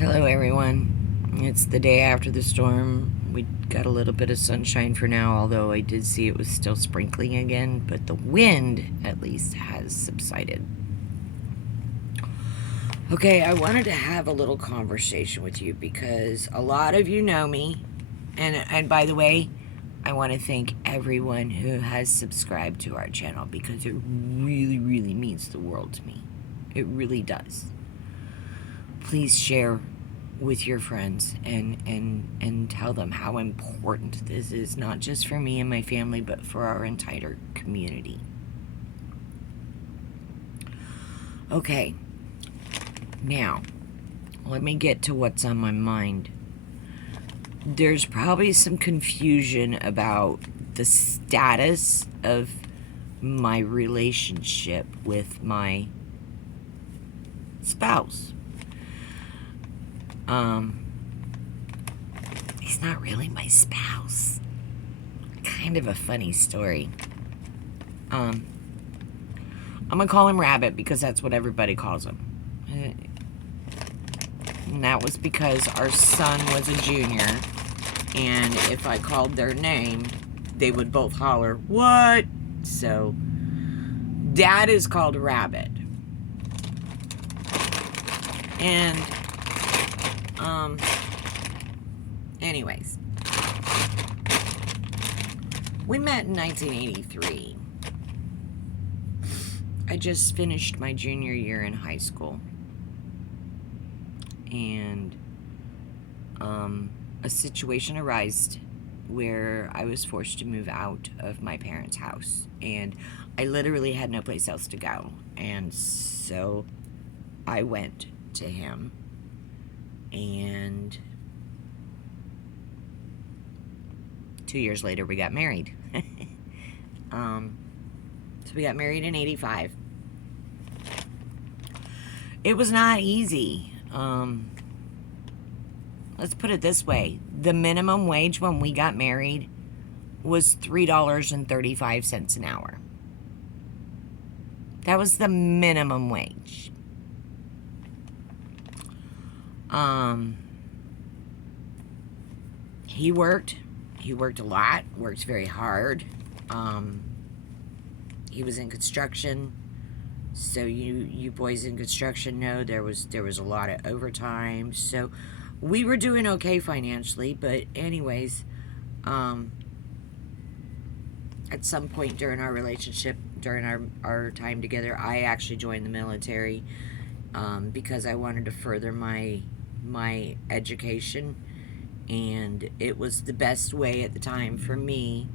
Hello everyone. It's the day after the storm. We got a little bit of sunshine for now, although I did see it was still sprinkling again, but the wind at least has subsided. Okay, I wanted to have a little conversation with you because a lot of you know me, and by the way, I want to thank everyone who has subscribed to our channel because it really means the world to me. It really does. Please share with your friends and tell them how important this is, not just for me and my family, but for our entire community. Okay, now let me get to what's on my mind. There's probably some confusion about the status of my relationship with my spouse. He's not really my spouse. Kind of a funny story. I'm gonna call him Rabbit because that's what everybody calls him. And that was because our son was a junior, and if I called their name, they would both holler, "What?" So, Dad is called Rabbit. And, anyways. We met in 1983. I just finished my junior year in high school. And, a situation arose where I was forced to move out of my parents' house. And I literally had no place else to go. And so I went to him, and 2 years later we got married. So we got married in 85. It was not easy. Let's put it this way. The minimum wage when we got married was $3.35 an hour. That was the minimum wage. He worked a lot, worked very hard. He was in construction, so you boys in construction know there was a lot of overtime, so we were doing okay financially. But anyways, at some point during our relationship, during our time together, I actually joined the military, because I wanted to further my education, and it was the best way at the time for me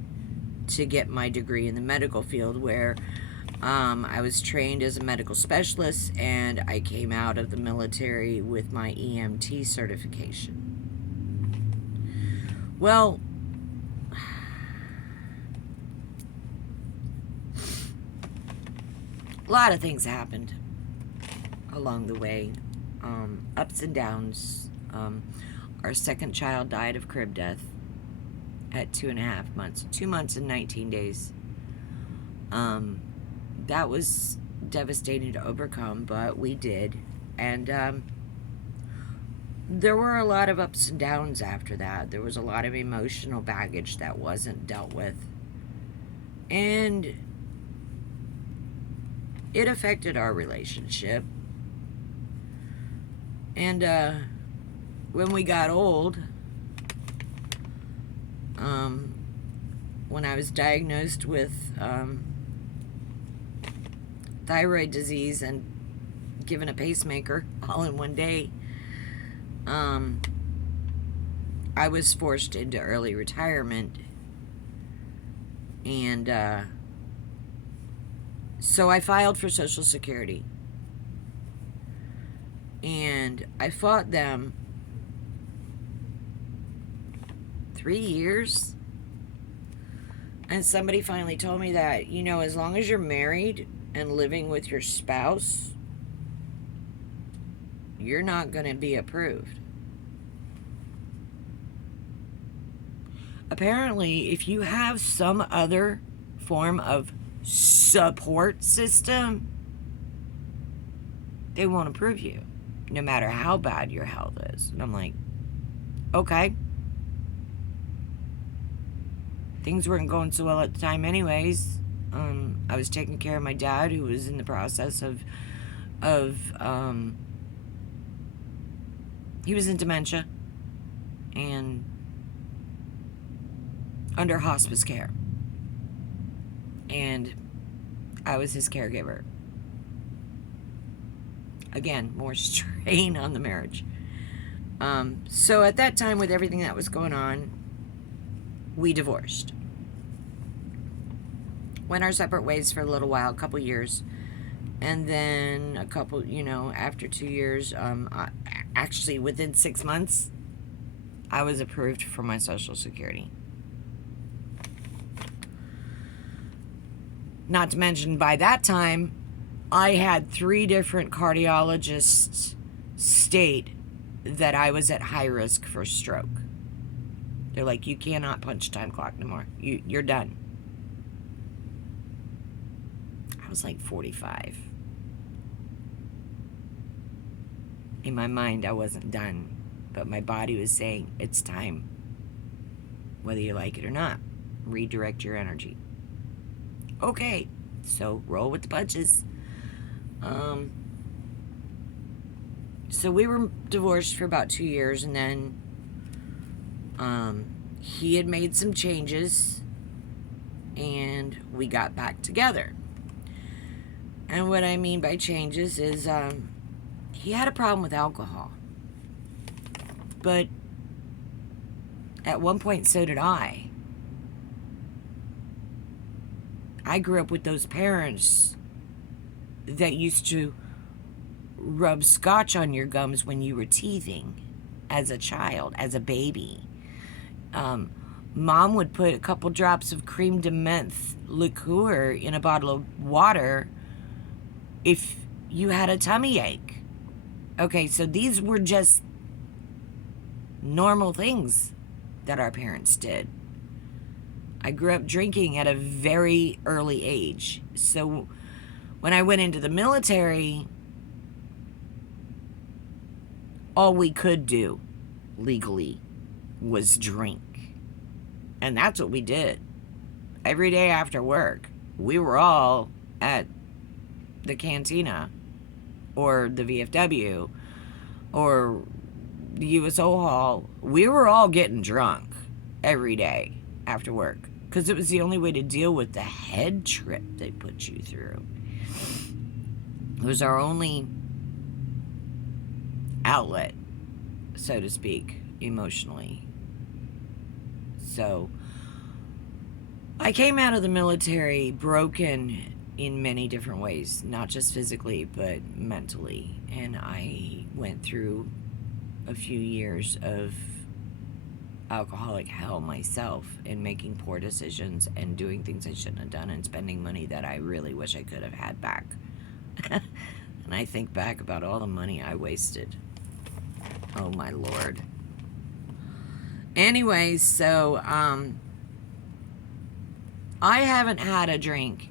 to get my degree in the medical field, where I was trained as a medical specialist, and I came out of the military with my EMT certification. Well, a lot of things happened along the way, ups and downs. Our second child died of crib death at 2.5 months, 2 months and 19 days. That was devastating to overcome, but we did. And there were a lot of ups and downs after that. There was a lot of emotional baggage that wasn't dealt with, and it affected our relationship. And when we got old, when I was diagnosed with thyroid disease and given a pacemaker all in one day, I was forced into early retirement. And so I filed for Social Security, and I fought them 3 years. And somebody finally told me that, as long as you're married and living with your spouse, you're not going to be approved. Apparently, if you have some other form of support system, they won't approve you. no matter how bad your health is. And I'm like, okay. Things weren't going so well at the time anyways. I was taking care of my dad, who was in the process of he was in dementia and under hospice care. And I was his caregiver. Again, more strain on the marriage. So at that time, with everything that was going on, we divorced. Went our separate ways for a little while, a couple years. And then a couple, after 2 years, actually within 6 months, I was approved for my Social Security. Not to mention, by that time, I had 3 different cardiologists state that I was at high risk for stroke. They're like, you cannot punch a time clock no more. You're done. I was like 45. In my mind, I wasn't done, but my body was saying, it's time. Whether you like it or not, redirect your energy. Okay, so roll with the punches. So we were divorced for about 2 years, and then he had made some changes, and we got back together. And what I mean by changes is he had a problem with alcohol. But at one point, so did I. I grew up with those parents that used to rub scotch on your gums when you were teething as a child, as a baby. Mom would put a couple drops of creme de menthe liqueur in a bottle of water if you had a tummy ache. Okay, so these were just normal things that our parents did. I grew up drinking at a very early age. So when I went into the military, all we could do legally was drink. And that's what we did. Every day after work, we were all at the cantina or the VFW or the USO hall. We were all getting drunk every day after work because it was the only way to deal with the head trip they put you through. It was our only outlet, so to speak, emotionally. So I came out of the military broken in many different ways, not just physically, but mentally. And I went through a few years of alcoholic hell myself and making poor decisions and doing things I shouldn't have done and spending money that I really wish I could have had back. And I think back about all the money I wasted. Oh my Lord. Anyways, so I haven't had a drink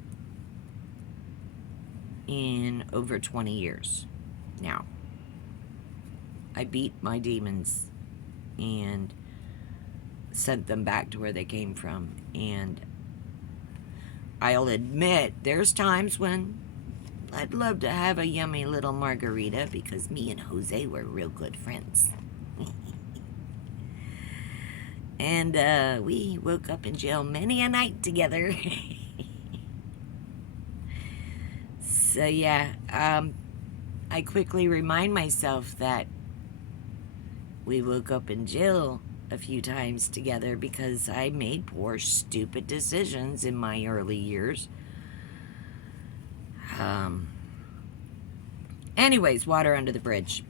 in over 20 years now. I beat my demons and sent them back to where they came from. And I'll admit, there's times when I'd love to have a yummy little margarita because me and Jose were real good friends. And we woke up in jail many a night together. So yeah, I quickly remind myself that we woke up in jail a few times together because I made poor, stupid decisions in my early years. Anyways, water under the bridge.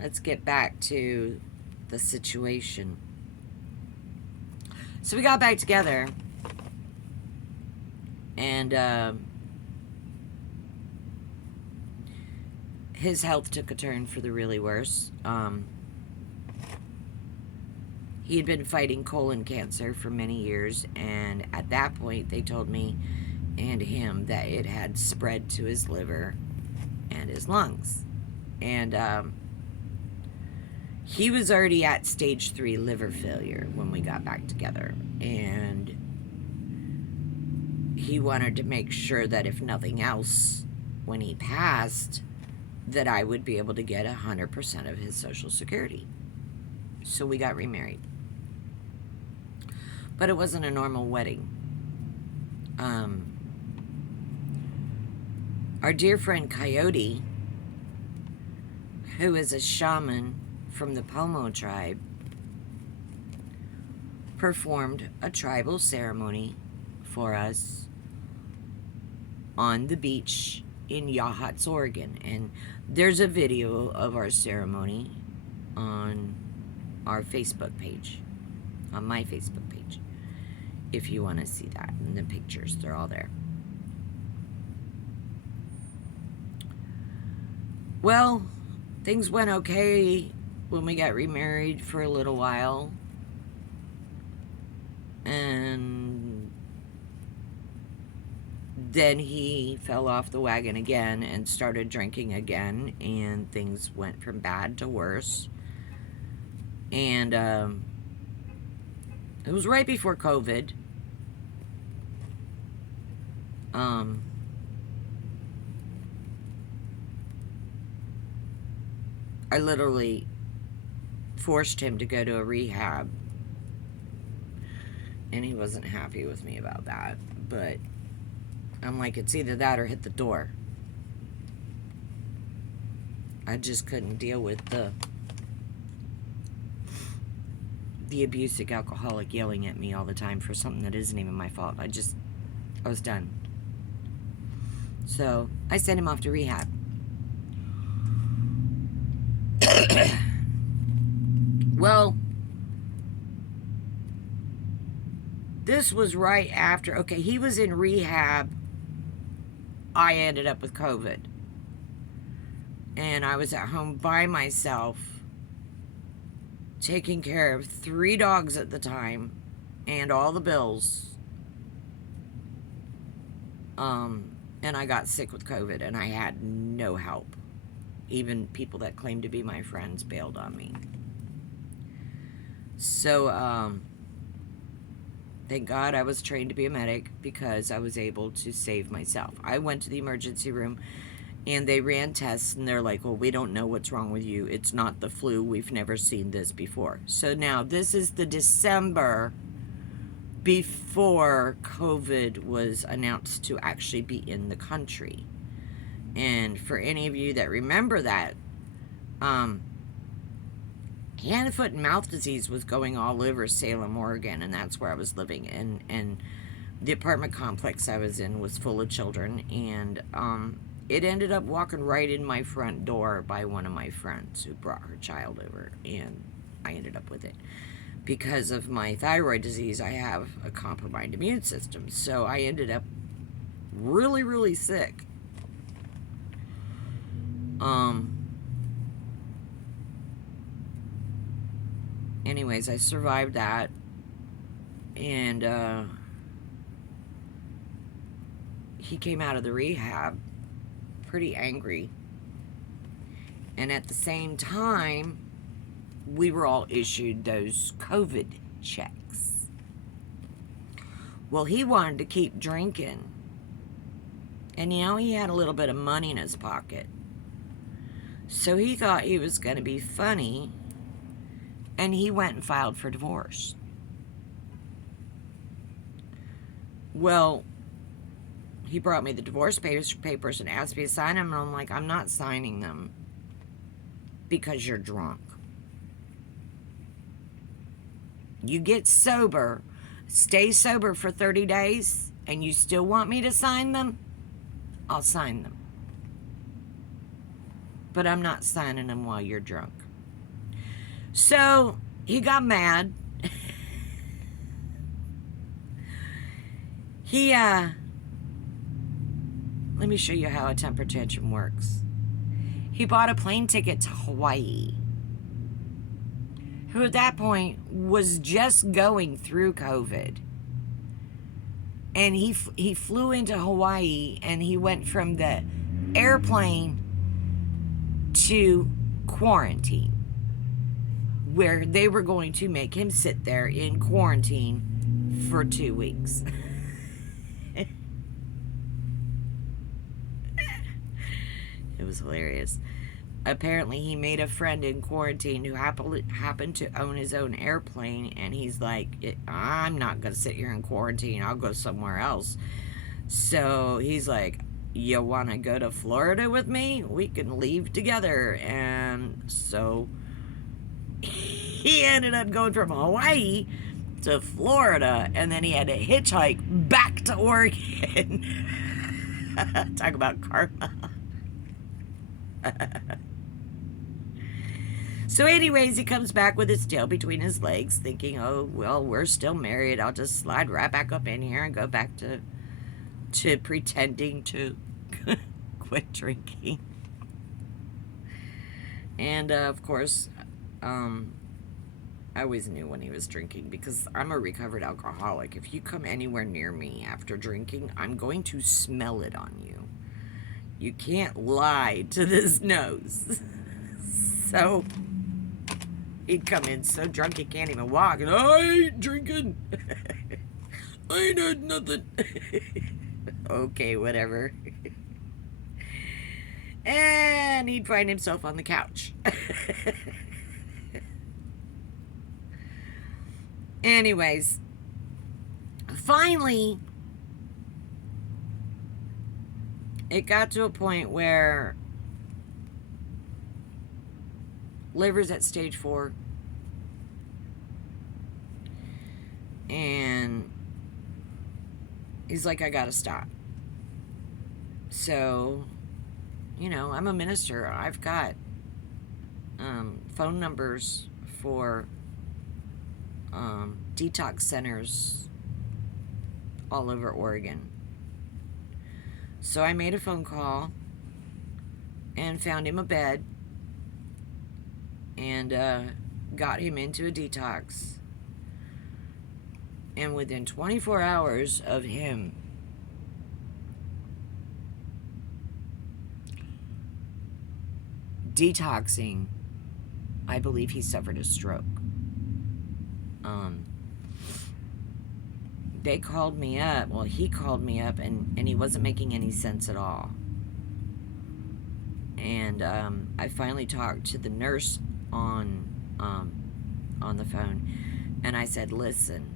Let's get back to the situation. So we got back together, and his health took a turn for the really worse. He had been fighting colon cancer for many years, and at that point they told me and him that it had spread to his liver and his lungs. And he was already at stage 3 liver failure when we got back together. And he wanted to make sure that if nothing else, when he passed, that I would be able to get 100% of his Social Security. So we got remarried. But it wasn't a normal wedding. Our dear friend Coyote, who is a shaman from the Pomo tribe, performed a tribal ceremony for us on the beach in Yachats, Oregon. And there's a video of our ceremony on our Facebook page, on my Facebook page, if you want to see that. And the pictures, they're all there. Well, things went okay when we got remarried for a little while. And then he fell off the wagon again and started drinking again, and things went from bad to worse. And it was right before COVID. I literally forced him to go to a rehab, and he wasn't happy with me about that. But I'm like, it's either that or hit the door. I just couldn't deal with the abusive alcoholic yelling at me all the time for something that isn't even my fault. I was done. So I sent him off to rehab. Well, this was right after, okay, he was in rehab. I ended up with COVID. And I was at home by myself, taking care of 3 dogs at the time and all the bills. And I got sick with COVID, and I had no help. Even people that claimed to be my friends bailed on me. So, thank God I was trained to be a medic, because I was able to save myself. I went to the emergency room, and they ran tests, and they're like, well, we don't know what's wrong with you. It's not the flu. We've never seen this before. So now, this is the December before COVID was announced to actually be in the country. And for any of you that remember that, hand, foot, and mouth disease was going all over Salem, Oregon, and that's where I was living. And the apartment complex I was in was full of children, and it ended up walking right in my front door by one of my friends who brought her child over, and I ended up with it. Because of my thyroid disease, I have a compromised immune system, so I ended up really, really sick. Anyways, I survived that, and he came out of the rehab pretty angry, and at the same time, we were all issued those COVID checks. Well, he wanted to keep drinking, and you know, he had a little bit of money in his pocket, so he thought he was going to be funny, and he went and filed for divorce. Well, he brought me the divorce papers and asked me to sign them, and I'm like, I'm not signing them because you're drunk. You get sober, stay sober for 30 days, and you still want me to sign them? I'll sign them. But I'm not signing them while you're drunk. So he got mad. Let me show you how a temper tantrum works. He bought a plane ticket to Hawaii, who at that point was just going through COVID. And he flew into Hawaii, and he went from the airplane to quarantine, where they were going to make him sit there in quarantine for 2 weeks. It was hilarious. Apparently, he made a friend in quarantine who happened to own his own airplane, and he's like, I'm not going to sit here in quarantine. I'll go somewhere else. So he's like, you want to go to Florida with me? We can leave together. And so he ended up going from Hawaii to Florida, and then he had to hitchhike back to Oregon. Talk about karma. So anyways, he comes back with his tail between his legs, thinking, oh, well, we're still married. I'll just slide right back up in here and go back to pretending to quit drinking. And, of course, I always knew when he was drinking, because I'm a recovered alcoholic. If you come anywhere near me after drinking, I'm going to smell it on you. You can't lie to this nose. So he'd come in so drunk he can't even walk, and I ain't drinking. I ain't had nothing. Okay, whatever. And he'd find himself on the couch. Anyways, finally, it got to a point where liver's at stage 4, and he's like, I gotta stop. So, you know, I'm a minister. I've got phone numbers for detox centers all over Oregon. So I made a phone call and found him a bed and got him into a detox. And within 24 hours of him detoxing, I believe he suffered a stroke. They called me up. Well, he called me up, and he wasn't making any sense at all. And I finally talked to the nurse on the phone, and I said, listen,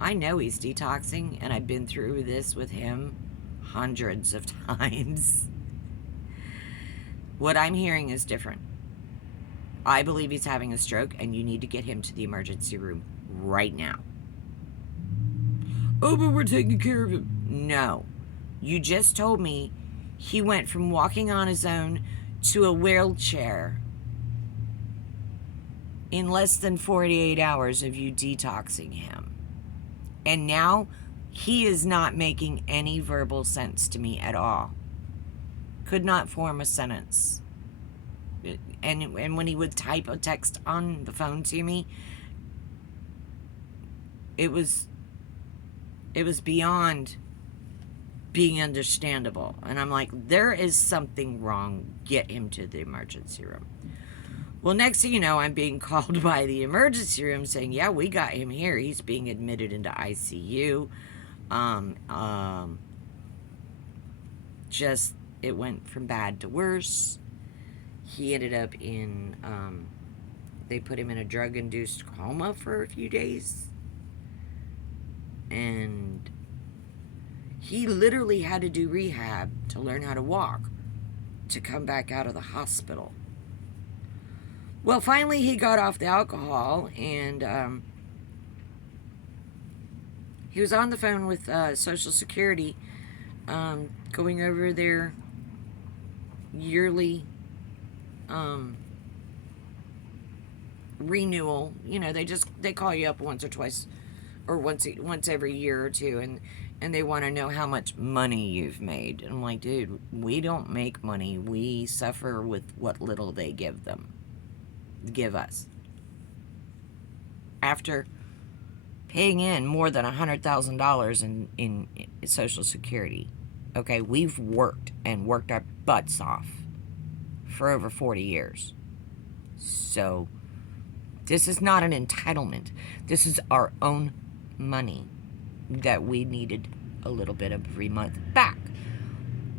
I know he's detoxing, and I've been through this with him hundreds of times. What I'm hearing is different. I believe he's having a stroke, and you need to get him to the emergency room right now. Oh, but we're taking care of him. No. You just told me he went from walking on his own to a wheelchair in less than 48 hours of you detoxing him. And now he is not making any verbal sense to me at all. Could not form a sentence. And when he would type a text on the phone to me, it was beyond being understandable. And I'm like, there is something wrong. Get him to the emergency room. Well, next thing you know, I'm being called by the emergency room saying, yeah, we got him here. He's being admitted into ICU. Just, it went from bad to worse. He ended up in, they put him in a drug-induced coma for a few days. And he literally had to do rehab to learn how to walk to come back out of the hospital. Well, finally he got off the alcohol, and he was on the phone with Social Security, going over their yearly renewal. You know, they call you up once or twice, or once every year or two, and they want to know how much money you've made. And I'm like, dude, we don't make money. We suffer with what little they give us. After paying in more than $100,000 in Social Security, okay, we've worked our butts off for over 40 years. So this is not an entitlement. This is our own money that we needed a little bit of every month back.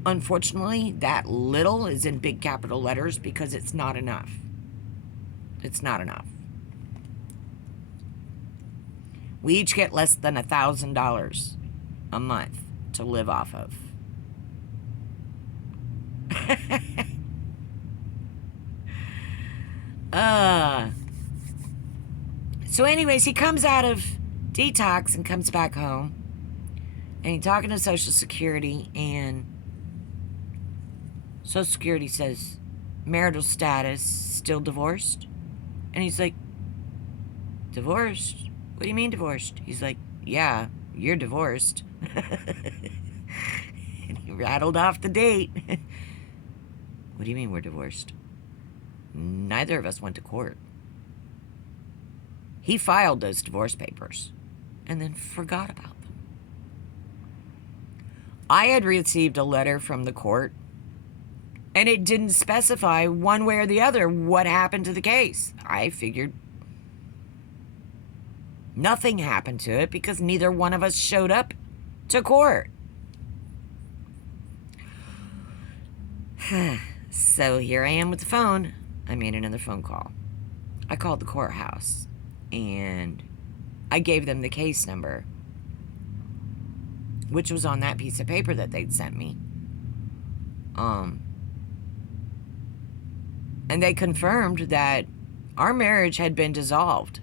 Unfortunately, that little is in big capital letters because it's not enough. It's not enough. We each get less than $1,000 a month to live off of. So anyways, he comes out of detox and comes back home. And he's talking to Social Security, and Social Security says, marital status, still divorced? And he's like, divorced? What do you mean divorced? He's like, yeah, you're divorced. And he rattled off the date. What do you mean we're divorced? Neither of us went to court. He filed those divorce papers and then forgot about them. I had received a letter from the court, and it didn't specify one way or the other what happened to the case. I figured nothing happened to it because neither one of us showed up to court. So here I am with the phone. I made another phone call. I called the courthouse, and I gave them the case number, which was on that piece of paper that they'd sent me. And they confirmed that our marriage had been dissolved.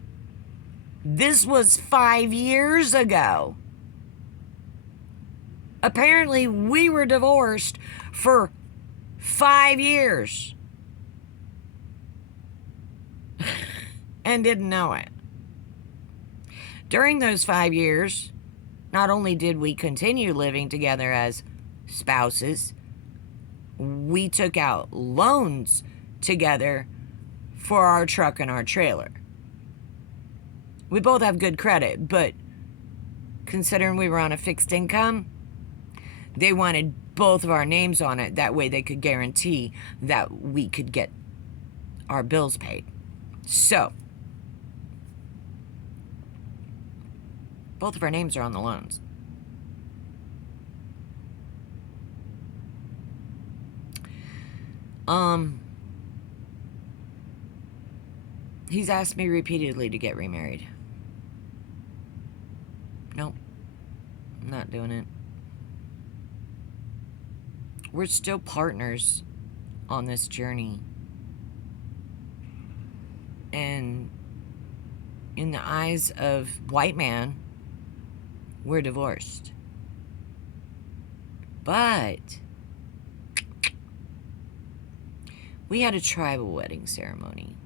This was 5 years ago. Apparently, we were divorced for 5 years. And didn't know it. During those 5 years, not only did we continue living together as spouses, we took out loans together for our truck and our trailer. We both have good credit, but considering we were on a fixed income, they wanted both of our names on it. That way they could guarantee that we could get our bills paid. So, both of our names are on the loans. He's asked me repeatedly to get remarried. Nope. I'm not doing it. We're still partners on this journey. And in the eyes of white man, we're divorced. But we had a tribal wedding ceremony.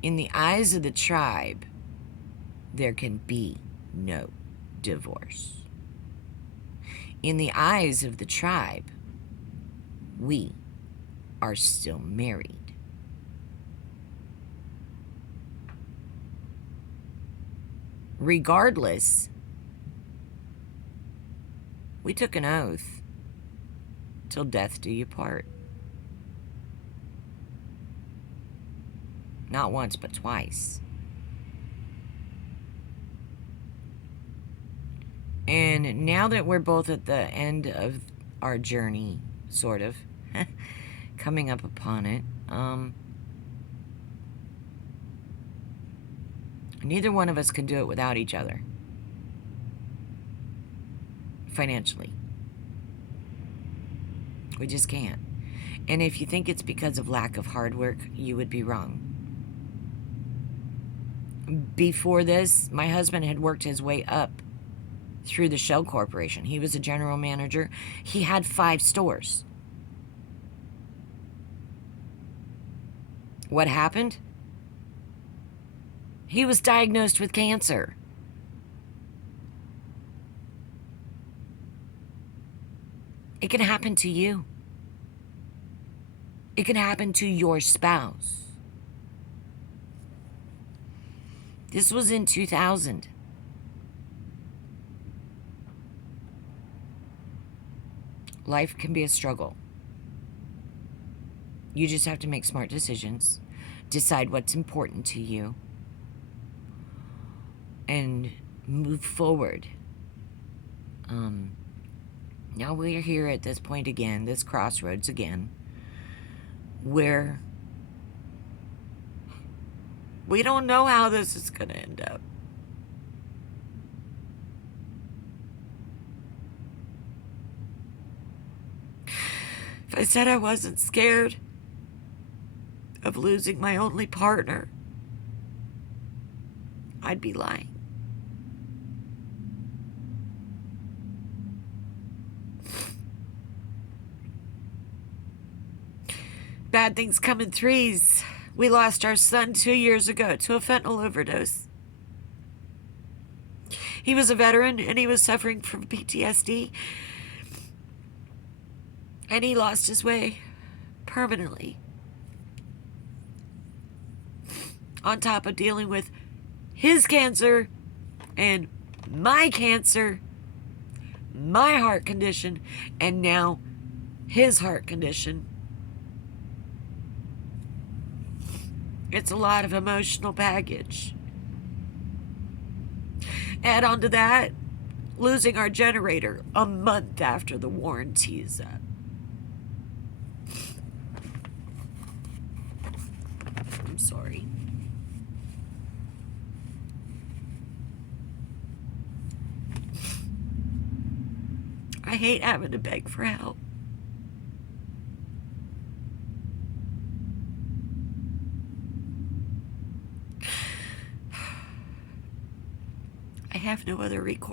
In the eyes of the tribe, there can be no divorce. In the eyes of the tribe, we are still married. Regardless, we took an oath, till death do you part. Not once, but twice. And now that we're both at the end of our journey, sort of, coming up upon it, neither one of us can do it without each other. Financially. We just can't. And if you think it's because of lack of hard work, you would be wrong. Before this, my husband had worked his way up through the Shell Corporation. He was a general manager. He had 5 stores. What happened? He was diagnosed with cancer. It can happen to you. It can happen to your spouse. This was in 2000. Life can be a struggle. You just have to make smart decisions, decide what's important to you, and move forward. Now we're here at this point again, this crossroads again, where we don't know how this is going to end up. If I said I wasn't scared of losing my only partner, I'd be lying. Bad things come in threes. We lost our son 2 years ago to a fentanyl overdose. He was a veteran and he was suffering from PTSD. And he lost his way permanently. On top of dealing with his cancer and my cancer, my heart condition, and now his heart condition. It's a lot of emotional baggage. Add on to that, losing our generator a month after the warranty is up. I'm sorry. I hate having to beg for help. I have no other recourse.